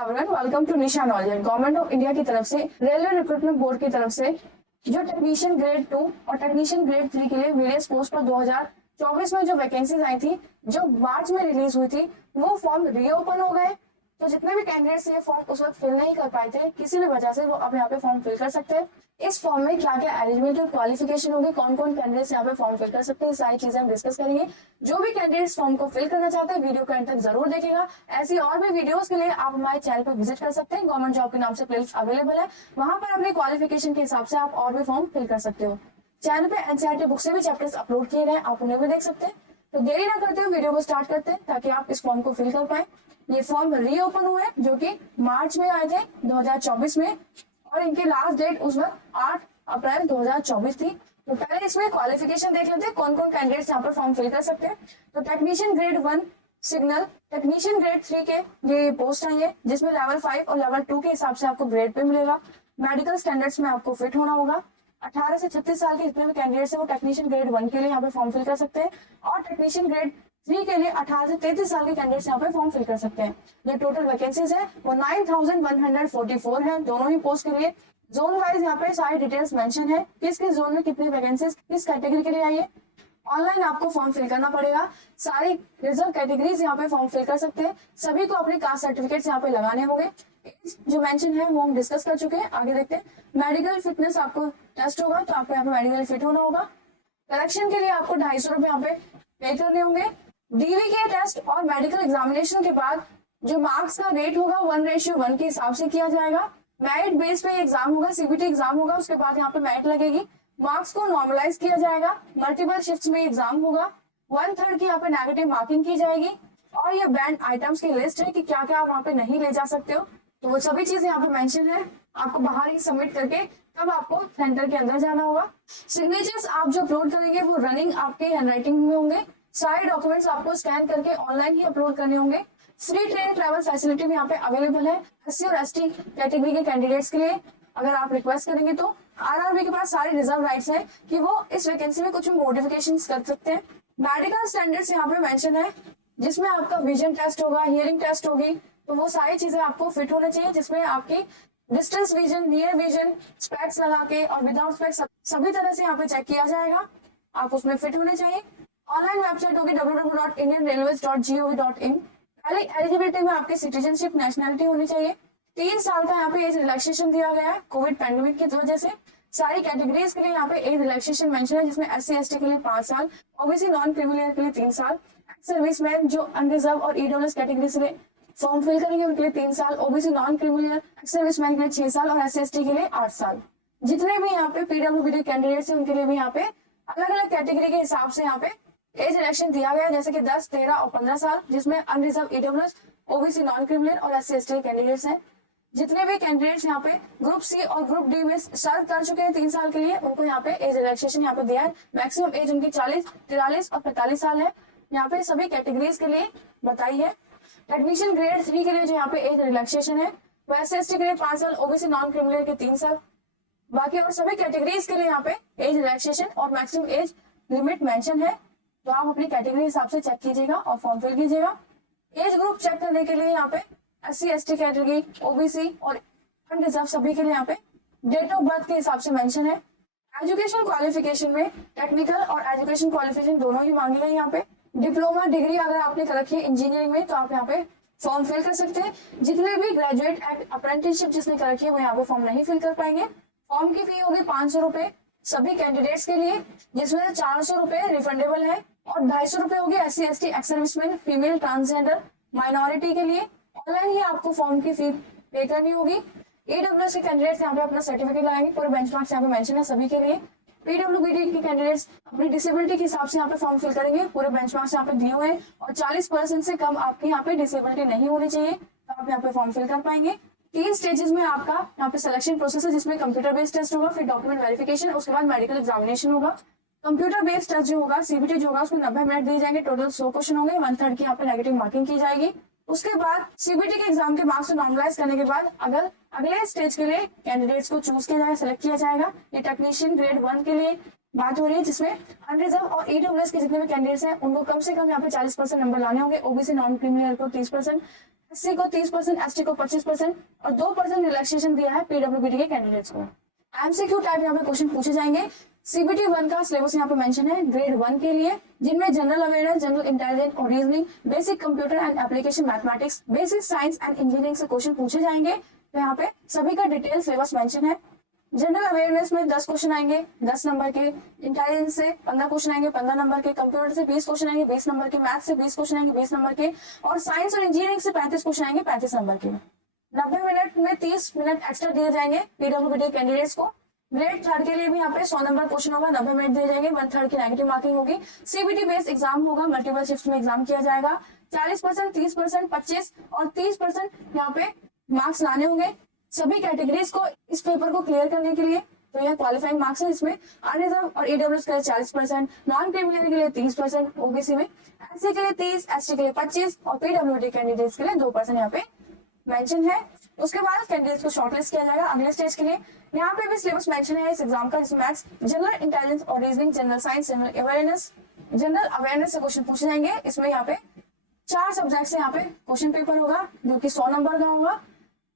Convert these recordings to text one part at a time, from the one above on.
Everyone, welcome to Nisha knowledge. Government of India की तरफ से रेलवे रिक्रूटमेंट बोर्ड की तरफ से जो टेक्नीशियन ग्रेड 2 और टेक्नीशियन ग्रेड 3 के लिए वेरियस पोस्ट पर 2024 में जो वैकेंसीज आई थी, जो मार्च में रिलीज हुई थी, वो फॉर्म रीओपन हो गए। तो जितने भी कैंडिडेट्स ये फॉर्म उस वक्त फिल नहीं कर पाए थे, किसी भी वजह से, वो अब यहाँ पे फॉर्म फिल कर सकते हैं। इस फॉर्म में क्या क्या एलिजिबिलिटी और क्वालिफिकेशन होगी, कौन कौन कैंडिडेट्स यहाँ पे फॉर्म फिल कर सकते हैं, सारी चीजें हम डिस्कस करेंगे। जो भी कैंडिडेट्स फॉर्म को फिल करना चाहते हैं, वीडियो को एंड तक जरूर देखेगा। ऐसी और भी वीडियोस के लिए आप हमारे चैनल पर विजिट कर सकते हैं। गवर्नमेंट जॉब के नाम से प्लेलिस्ट अवेलेबल है, वहां पर अपने क्वालिफिकेशन के हिसाब से आप और भी फॉर्म फिल कर सकते हो। चैनल पे एनसीईआरटी बुक से भी चैप्टर्स अपलोड किए गए, आप उन्हें भी देख सकते हैं। तो देरी ना करते हुए वीडियो को स्टार्ट करते हैं, ताकि आप इस फॉर्म को फिल कर पाए। ये फॉर्म रीओपन हुए जो कि मार्च में आए थे 2024 में, और इनकी लास्ट डेट उस वक्त 8 अप्रैल 2024 थी। तो पहले इसमें क्वालिफिकेशन देख लेते हैं, कौन कौन कैंडिडेट्स यहाँ पर फॉर्म फिल कर सकते हैं। तो technician grade 1 signal, technician grade 3 के ये पोस्ट आई है, जिसमें लेवल 5 और लेवल 2 के हिसाब से आपको ग्रेड पे मिलेगा। मेडिकल स्टैंडर्ड्स में आपको फिट होना होगा। 18 से 36 साल के जितने भी कैंडिडेट्स है, वो टेक्नीशियन ग्रेड 1 के लिए यहाँ पे फॉर्म फिल कर सकते हैं, और टेक्नीशियन ग्रेड 3 के लिए 18 से 33 साल के कैंडिडेट्स यहाँ पे फॉर्म फिल कर सकते हैं। जो टोटल वैकेंसीज है वो 9144 है दोनों ही पोस्ट के लिए। जोन वाइज यहाँ पे सारी डिटेल्स मेंशन है, किस किस जोन में कितनी वैकेंसीज किस कैटेगरी के लिए आई है। ऑनलाइन आपको फॉर्म फिल करना पड़ेगा। सारी रिजर्व कैटेगरीज यहाँ पे फॉर्म फिल कर सकते हैं। सभी को अपने कास्ट सर्टिफिकेट्स यहाँ पे लगाने होंगे। जो मेंशन है वो हम डिस्कस कर चुके हैं, आगे देखते हैं। मेडिकल फिटनेस आपको टेस्ट होगा, तो आपको यहाँ पे मेडिकल फिट होना होगा। करेक्शन के लिए आपको 250 रुपए यहाँ पे पे करने होंगे। डीवीके टेस्ट और मेडिकल एग्जामिनेशन के बाद जो मार्क्स का रेट होगा 1:1 के हिसाब से किया जाएगा। मेरिट बेस पे एग्जाम होगा, सीबीटी एग्जाम होगा, उसके बाद यहाँ पे मेरिट लगेगी। मार्क्स को नॉर्मलाइज किया जाएगा। मल्टीपल शिफ्ट्स में एग्जाम होगा। 1/3 की यहाँ पे नेगेटिव मार्किंग की जाएगी। और ये बैंड आइटम्स की लिस्ट है कि क्या क्या आप वहाँ पे नहीं ले जा सकते हो, तो वो सभी चीजें यहाँ पे मेंशन है। आपको बाहर ही सबमिट करके तब आपको सेंटर के अंदर जाना होगा। सिग्नेचर्स आप जो अपलोड करेंगे वो रनिंग आपके हैंडराइटिंग में होंगे। सारे डॉक्यूमेंट्स आपको स्कैन करके ऑनलाइन ही अपलोड करने होंगे। फ्री ट्रेन ट्रैवल फैसिलिटी भी यहाँ पे अवेलेबल है एससी और एसटी कैटेगरी के कैंडिडेट्स के लिए। अगर आप रिक्वेस्ट करेंगे तो आरआरबी के पास सारी रिजर्व राइट्स है कि वो इस वैकेंसी में कुछ मॉडिफिकेशन कर सकते हैं। मेडिकल स्टैंडर्ड्स यहाँ पे मेंशन है, जिसमें आपका विजन टेस्ट होगा, हियरिंग टेस्ट होगी, तो वो सारी चीजें आपको फिट होने चाहिए, जिसमें आपकी distance vision, near vision, specs लगा के और विदाउट स्पेक्स सभी तरह से यहाँ पे चेक किया जाएगा। आप उसमें फिट होने चाहिए। ऑनलाइन वेबसाइट होगी www.indianrailways.gov.in। पहले एलिजिबिलिटी में आपकी सिटीजनशिप, नेशनैलिटी होनी चाहिए। 3 साल का यहाँ पे एज रिलैक्सेशन दिया गया है कोविड पैंडेमिक की वजह से। सारी कैटेगरीज के लिए यहाँ पे एज रिलैक्सेशन मेंशन है, जिसमें एससी एसटी के लिए 5 साल, ओबीसी नॉन क्रिमिनल के लिए 3 साल, सर्विसमैन जो अनरिजर्व और ईडब्ल्यूएस कैटेगरी से फॉर्म फिल करेंगे उनके लिए 3 साल, ओबीसी नॉन क्रिमिनल सर्विसमैन के लिए 6 साल और एससी एसटी के लिए 8 साल। जितने भी यहाँ पे पीडब्ल्यूबीडी कैंडिडेट्स है उनके लिए भी यहाँ पे अलग अलग कैटेगरी के हिसाब से यहाँ पे एज रिलेक्शन दिया गया है, जैसे कि 10, 13 और 15 साल, जिसमें unreserved, EWS, OBC non criminal और एससी एसटी कैंडिडेट्स हैं। जितने भी कैंडिडेट्स यहाँ पे ग्रुप सी और ग्रुप डी में सर्व कर चुके हैं 3 साल के लिए, उनको यहाँ पे एज रिलैक्सेशन यहाँ पे दिया है। मैक्सिमम एज उनकी 40, 43 और 45 साल है, यहाँ पे सभी कैटेगरीज के लिए बताई है। टेक्नीशियन ग्रेड 3 के लिए जो यहाँ पे एज रिलैक्सेशन है वो एससी एसटी के लिए 5 साल, ओबीसी नॉन क्रिमिनल के 3 साल। बाकी और सभी कैटेगरीज के लिए यहाँ पे एज रिलैक्सेशन और मैक्सिमम एज लिमिट मेंशन है, तो आप अपनी कैटेगरी हिसाब से चेक कीजिएगा और फॉर्म फिल कीजिएगा। एज ग्रुप चेक करने के लिए यहाँ पे एससी एसटी कैटेगरी, ओबीसी और अनरिजर्व सभी के लिए यहाँ पे डेट ऑफ बर्थ के हिसाब से मेंशन है। एजुकेशन क्वालिफिकेशन में टेक्निकल और एजुकेशन क्वालिफिकेशन दोनों ही मांगे गए। यहाँ पे डिप्लोमा डिग्री अगर आपने कर रखी है इंजीनियरिंग में, तो आप यहाँ पे फॉर्म फिल कर सकते हैं। जितने भी ग्रेजुएट अप्रेंटिसशिप जिसने कर रखी है वो यहाँ पे फॉर्म नहीं फिल कर पाएंगे। फॉर्म की फी होगी 500 रुपए सभी कैंडिडेट्स के लिए, जिसमें 400 रुपए रिफंडेबल है और 250 रुपए होगी SC ST, ex serviceman, female, transgender, minority के लिए। ऑनलाइन ही आपको फॉर्म की फी पे करनी होगी। ईडब्ल्यूएस के कैंडिडेट्स यहाँ पे अपना सर्टिफिकेट लगाएंगे, पूरे बेंचमार्क्स यहाँ पे मेंशन है सभी के लिए। पीडब्ल्यूबीडी के कैंडिडेट्स अपनी डिसेबिलिटी के हिसाब से यहाँ पे फॉर्म फिल करेंगे, पूरे बेंचमार्क्स यहाँ पे दिए हुए हैं, और 40% से कम आपकी यहाँ पे डिसेबिलिटी नहीं होनी चाहिए, तो आप यहाँ पे फॉर्म फिल कर पाएंगे। 3 स्टेजेस में आपका यहाँ पे सिलेक्शन प्रोसेस है, जिसमें कंप्यूटर बेस्ड टेस्ट होगा, फिर डॉक्यूमेंट वेरिफिकेशन, उसके बाद मेडिकल एग्जामिनेशन होगा। कंप्यूटर बेस्ड टेस्ट जो होगा, सीबीटी जो होगा, उसमें 90 मिनट दिए जाएंगे। टोटल 100 क्वेश्चन होंगे। 1/3 की यहाँ पे नेगेटिव मार्किंग की जाएगी। उसके बाद सीबीटी के एग्जाम के मार्क्स को नॉर्मलाइज करने के बाद अगर अगले स्टेज के लिए कैंडिडेट्स को चूज किया जाएगा, सिलेक्ट किया जाएगा। ये टेक्नीशियन ग्रेड 1 के लिए बात हो रही है, जिसमें अनरिजर्व और ईडब्ल्यूएस के जितने भी कैंडिडेट्स हैं उनको कम से कम यहाँ पे 40% नंबर लाने होंगे। ओबीसी नॉन क्रिमिनल को 30%, SC को 30%, ST को 25% और 2% रिलैक्सेशन दिया है PWBD के कैंडिडेट्स को। MCQ टाइप यहाँ पे क्वेश्चन पूछे जाएंगे। CBT 1 का सिलेबस यहाँ पे मेंशन है ग्रेड 1 के लिए, जिनमें जनरल अवेयरनेस, जनरल इंटेलिजेंस और reasoning, basic computer and application mathematics, basic science and engineering से क्वेश्चन पूछे जाएंगे। तो यहाँ पे सभी का डिटेल सिलेबस मेंशन है। जनरल अवेयरनेस में 10 क्वेश्चन आएंगे 10 नंबर के, इंटेलिजेंस से 15 क्वेश्चन आएंगे 15 नंबर के, कंप्यूटर से 20 क्वेश्चन आएंगे 20 नंबर के, मैथ से 20 क्वेश्चन आएंगे 20 नंबर के, और साइंस और इंजीनियरिंग से 35 क्वेश्चन आएंगे 35 नंबर के। 90 मिनट में 30 मिनट एक्स्ट्रा दिए जाएंगे PWBD कैंडिडेट्स को। ग्रेड 3 के लिए भी यहाँ पे 100 नंबर क्वेश्चन होगा, 90 मिनट दिए जाएंगे, 1/3 की नेगेटिव मार्किंग होगी। CBT बेस्ड एग्जाम होगा, मल्टीपल शिफ्ट में एग्जाम किया जाएगा। 40%, 30%, 25 और 30% यहाँ पे मार्क्स लाने होंगे सभी कैटेगरीज को इस पेपर को क्लियर करने के लिए। तो यह क्वालिफाइंग मार्क्स है। इसमें अनरिजर्व और EWS के लिए 40%, नॉन क्रिमिनल के लिए 30%, OBC में, SC के लिए 30, ST के लिए 25 और PWD कैंडिडेट्स के लिए 2% यहाँ पे मेंशन है। उसके बाद कैंडिडेट्स को शॉर्टलिस्ट किया जाएगा अगले स्टेज के लिए। यहाँ पे भी सिलेबस मेंशन है इस एग्जाम का, जिसमें मैथ्स, जनरल इंटेलिजेंस और reasoning, general science, general awareness से क्वेश्चन पूछे जाएंगे। इसमें यहाँ पे 4 सब्जेक्ट से यहाँ पे क्वेश्चन पेपर होगा जो कि 100 नंबर का होगा।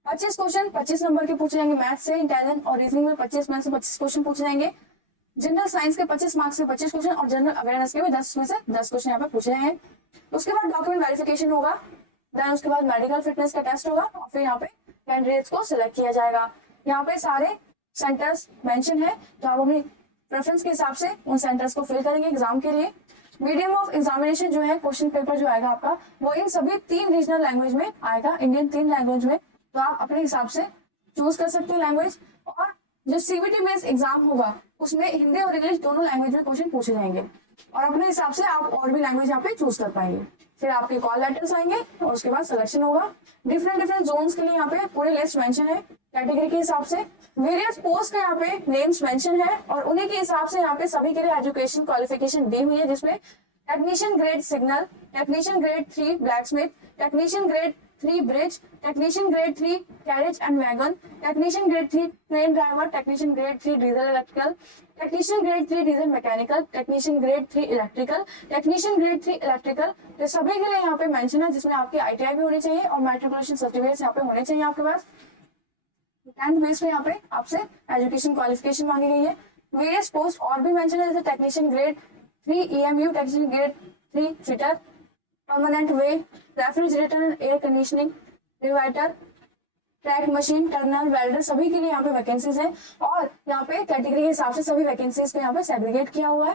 25 क्वेश्चन 25 नंबर के पूछे जाएंगे मैथ्स से, इंटेलिजेंस और रीजनिंग में 25 में से 25 क्वेश्चन पूछे जाएंगे। जनरल साइंस के 25 मार्क्स से 25 क्वेश्चन और जनरल अवेयरनेस के भी 10 में से 10 क्वेश्चन यहाँ पे पूछे जाएंगे। उसके बाद डॉक्यूमेंट वेरिफिकेशन होगा, देन उसके बाद मेडिकल फिटनेस का टेस्ट होगा और फिर यहाँ पे कैंडिडेट्स को सिलेक्ट किया जाएगा। यहाँ पे सारे सेंटर्स मेंशन है, तो आप अपनी प्रेफरेंस के हिसाब से उन सेंटर्स को फिल करेंगे एग्जाम के लिए। मीडियम ऑफ एग्जामिनेशन जो है, क्वेश्चन पेपर जो आएगा आपका वो इन सभी 3 रीजनल लैंग्वेज में आएगा, इंडियन 3 लैंग्वेज में। तो आप अपने हिसाब से चूज कर सकते हैं लैंग्वेज। और जो CBT बेस्ड एग्जाम होगा उसमें हिंदी और इंग्लिश दोनों लैंग्वेज में क्वेश्चन पूछे जाएंगे और अपने हिसाब से आप और भी लैंग्वेज यहाँ पे चूज कर पाएंगे। फिर आपके कॉल लेटर्स आएंगे और उसके बाद सिलेक्शन होगा। डिफरेंट जोन्स के लिए यहाँ पे पूरी लिस्ट मेंशन है कैटेगरी के हिसाब से। वेरियस पोस्ट के यहाँ पे नेम्स मेंशन है और उन्हीं के हिसाब से यहाँ पे सभी के लिए एजुकेशन क्वालिफिकेशन दी हुई है, जिसमें technician grade signal, technician grade 3 blacksmith, technician grade 3 bridge, technician grade 3 carriage and wagon, technician grade 3 train driver, technician grade 3 diesel electrical, technician grade 3 diesel mechanical, technician grade 3 electrical, technician grade 3 electrical. तो सभी के लिए यहाँ पे mention है, जिसमें आपकी ITI भी होनी चाहिए और मैट्रिकुलेशन सर्टिफिकेट यहाँ पे होने चाहिए आपके पास। 10th बेस पे यहाँ पे आपसे एजुकेशन क्वालिफिकेशन मांगी गई है। वेरियस पोस्ट और भी मेंशन है, जैसे technician grade 3 EMU, technician grade 3 fitter, permanent way, refrigerator and air conditioning, rewriter, track machine, Turner, welder, सभी के लिए यहाँ पे वैकेंसीज है। और यहाँ पे कैटेगरी के हिसाब से सभी वैकेंसीज को यहाँ पे सेग्रीगेट किया हुआ है।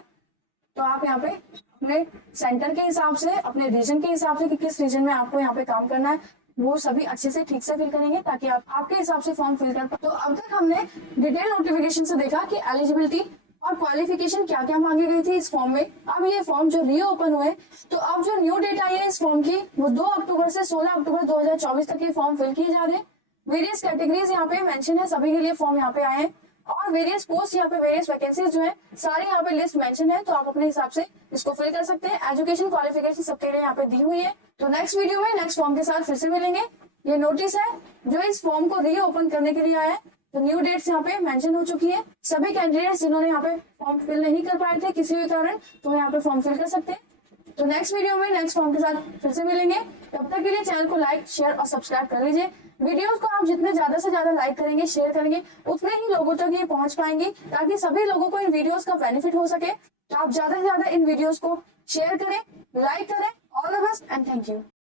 तो आप यहाँ पे अपने सेंटर के हिसाब से, अपने रीजन के हिसाब से कि किस रीजन में आपको यहाँ पे काम करना है, वो सभी अच्छे से ठीक से फिल करेंगे ताकि आप आपके हिसाब से फॉर्म फिल कर पाए। तो अब तक हमने डिटेल नोटिफिकेशन से देखा कि एलिजिबिलिटी और क्वालिफिकेशन क्या क्या मांगी गई थी इस फॉर्म में। अब ये फॉर्म जो रीओपन हुए, तो अब जो न्यू डेट आई है इस फॉर्म की वो 2 अक्टूबर से 16 अक्टूबर 2024 तक ये फॉर्म फिल किए जा रहे हैं। वेरियस कैटेगरीज यहाँ पे मेंशन है, सभी के लिए फॉर्म यहाँ पे आए हैं और वेरियस पोस्ट यहाँ पे वेरियस वैकेंसीज जो है सारे यहाँ पे लिस्ट मेंशन है। तो आप अपने हिसाब से इसको फिल कर सकते हैं। एजुकेशन क्वालिफिकेशन सबके लिए यहाँ पे दी हुई है। तो नेक्स्ट वीडियो में नेक्स्ट फॉर्म के साथ फिर से मिलेंगे। ये नोटिस है जो इस फॉर्म को रीओपन करने के लिए आया है। तो न्यू डेट्स यहाँ पे मेंशन हो चुकी है। सभी कैंडिडेट्स जिन्होंने यहाँ पे फॉर्म फिल नहीं कर पाए थे किसी भी कारण, तो यहाँ पे फॉर्म फिल कर सकते हैं। तो नेक्स्ट वीडियो में नेक्स्ट फॉर्म के साथ फिर से मिलेंगे। तब तक के लिए चैनल को लाइक, शेयर और सब्सक्राइब कर लीजिए। वीडियोस को आप जितने ज्यादा से ज्यादा लाइक करेंगे, शेयर करेंगे, उतने ही लोगों तक ये पहुंच पाएंगे ताकि सभी लोगों को इन वीडियोस का बेनिफिट हो सके। तो आप ज्यादा से ज्यादा इन वीडियोस को शेयर करें, लाइक करें। All the best and thank you.